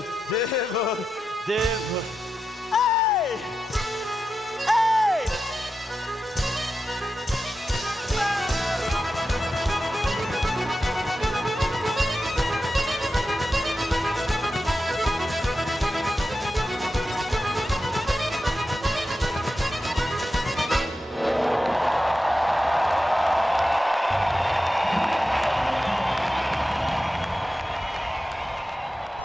devil, devil. Hey! Hey!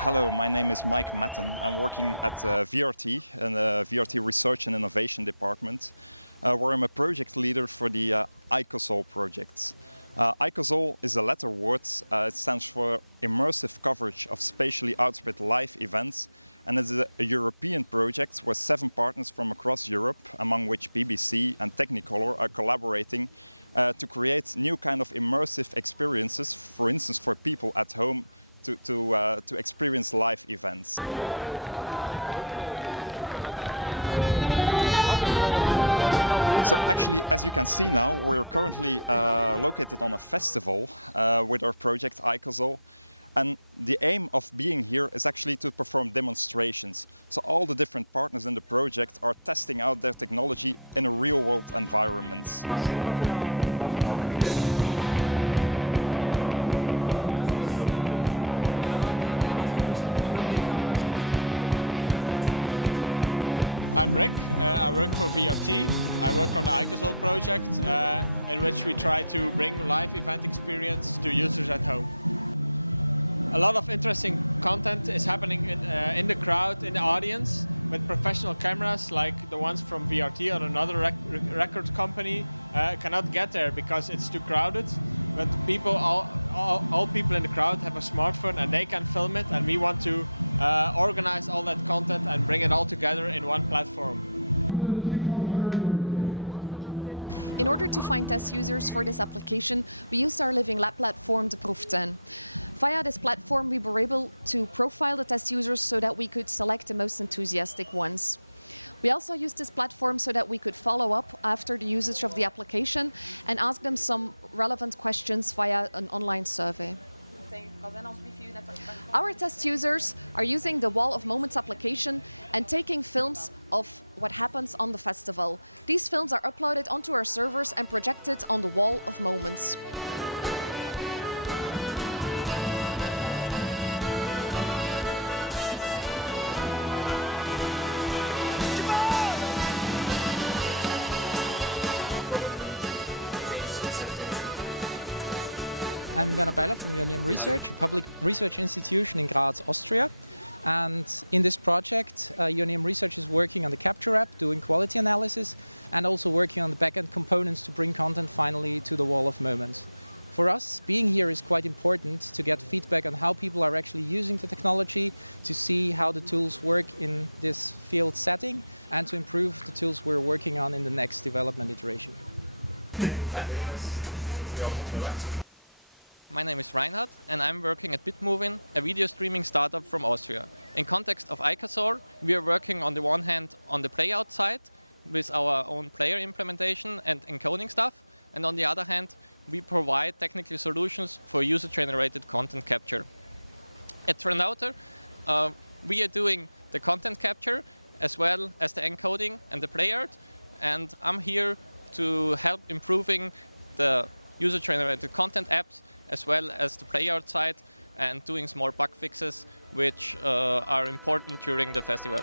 Hello, my name is Mike Matten. I'm working at VRT in the VRT Research and Innovation Department, where I'm a project leader for the ICOSOL project. ICOSOL is a letter word. It stands for Immersive Coverage of Spatially Outspread Live Events, and it's a European project where 7 partners from across Europe, among which BBC and Technicolor, are collaborating to create new kind of immersive experiences, for instance for people at home to experience live events. So actually, as you can see now, we're currently located on a festival with our project ICOSOL. And the aim of being here is actually to perform demonstrations. So all the different partners in the project are testing out their technology in a real-world environment. I'm Rick, I work for VRT. I work on the ICOSOL project in which we try to bring live event experience to users at home. A lot of interesting content is happening in the crowd, in the audience, with professional cameras like the ones from VRT or another record company cannot get there because it's too crowded. But people, all people in the crowd have a smartphone and they can film it, and we want to organize all that content and bring it all together in one platform. In order to find test users for this application, we used our Living Lab platform, the Proef 10. Via this platform, we were able to profile the test users so that we could select the most enthusiastic ones. We also used this platform so that we could follow up after the usage of the application and ask them some relevant questions via an online survey. Our test users are using the Wall of Moments application and taking films of what happens on the festival. These films are uploaded onto our servers and projected on the Wall of Moments. I'm Werner Beiler from Ioneum Research, a public research institution in Graz, Austria. And in this project, Ioneum Research is working on the Capture app, doing quality analysis, and also working on the backend components to bring content finally to the Wall of Moments. For us, being here is quite important to get feedback on how people are actually using the technology, to see how the tools work in this field setting, and to improve the tools we're working on in the next development iteration. My name is Reinhard and I'm working at Bitmovin, a video streaming startup from Austria. In context of ICOSOL, we are working on the one hand on the playout side with our own player implementation and encoding stuff, and on the other hand we provide technical solutions for user-generated content capture. At Trendouter, we are doing the content capture as well as the encoding and the playout, and I'm here to help improving the user-generated content apps as well as the playout side, and doing small bug fixes which are important during the festival.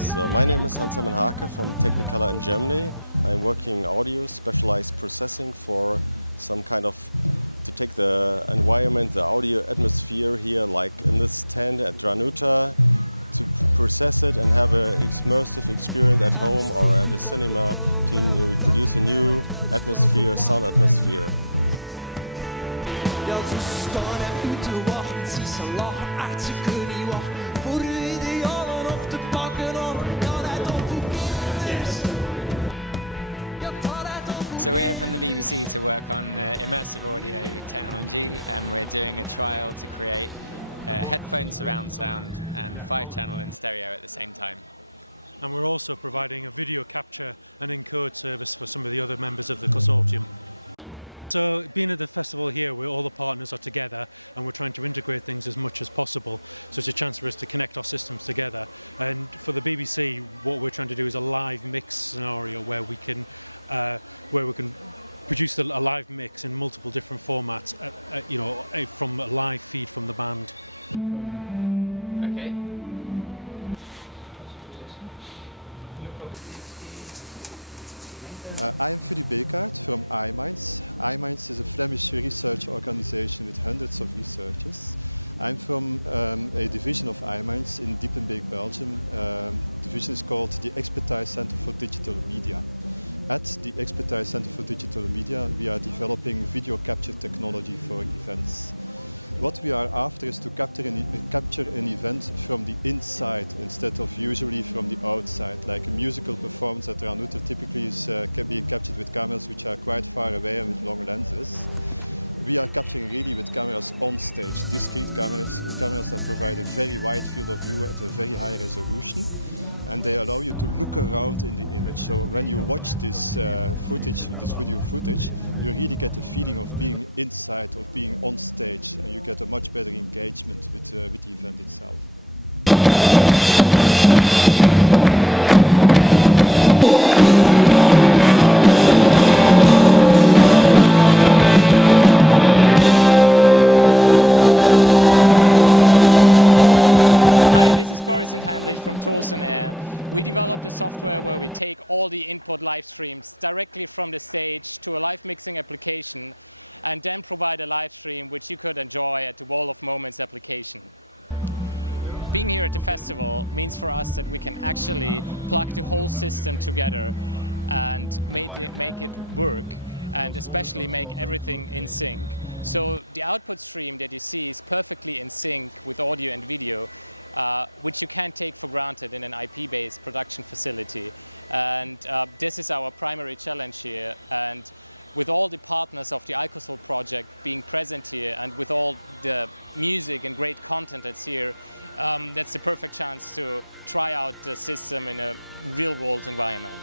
So my name is Hans-Hermann Hake from Technicolor in Germany. I'm working audio, specialized processing for some kind of to take the environment, the audio atmosphere here, like in this tent at Dranuta, to process it and have an immersive experience at home or at a cinema to produce a new atmosphere, sound atmosphere. So we're here from the BBC to work on immersive audio technology, and we're doing a trial to create headphone surround sound and 5-channel in stereo at the same time. And we're also providing a video capture and encode service for some of the other members of the consortium. So being at the festival here where all the partners are together and we're trying to integrate things as much as possible, so it's a chance for us to connect our systems together. And for the BBC, what we're trying to do is a live mix scenario where we can produce a live mix in multiple different formats, from a live feed from the band. Okay. I am Philippe Bekaert from iMinds. iMinds is a Flemish research organization with hundreds of researchers. I'm from a division of iMinds in Diepenbeek, Belgium. The division is called the Expertise Center for Digital Media. At the Expertise Center for Digital Media, we are developing video capture technology for events. What we are after is to capture an event from the inside instead of usually from the outside. Like a musical performance at Ranuter typically can be captured with cameras which are quite far away and with long lenses. We are capturing really with cameras on stage, discrete cameras that provide a very wide field of view at a very high resolution. And they allow you to look around in the image. So when you watch this video footage, you really get the feeling of being inside, of being on stage, and you get a much better engagement with the event itself. From Tolson Air. We developed a software where we take all the input live streams directly from the stage to a live mixing application and then provide a live stream which you could enjoy at the Wall of Moments application. Being here at the festival means for us that we can actually plug the whole system together and make it work, and especially make everything in sync. So the output stream that you see is perfectly in sync with audio and video, which you can't take for granted in an IP-based production facility. And this is our primary challenge here. And with all the partners of the ICOSOL project being present here, and with all the music and great content that's here, that's the perfect chance to try out the system in a real-world environment.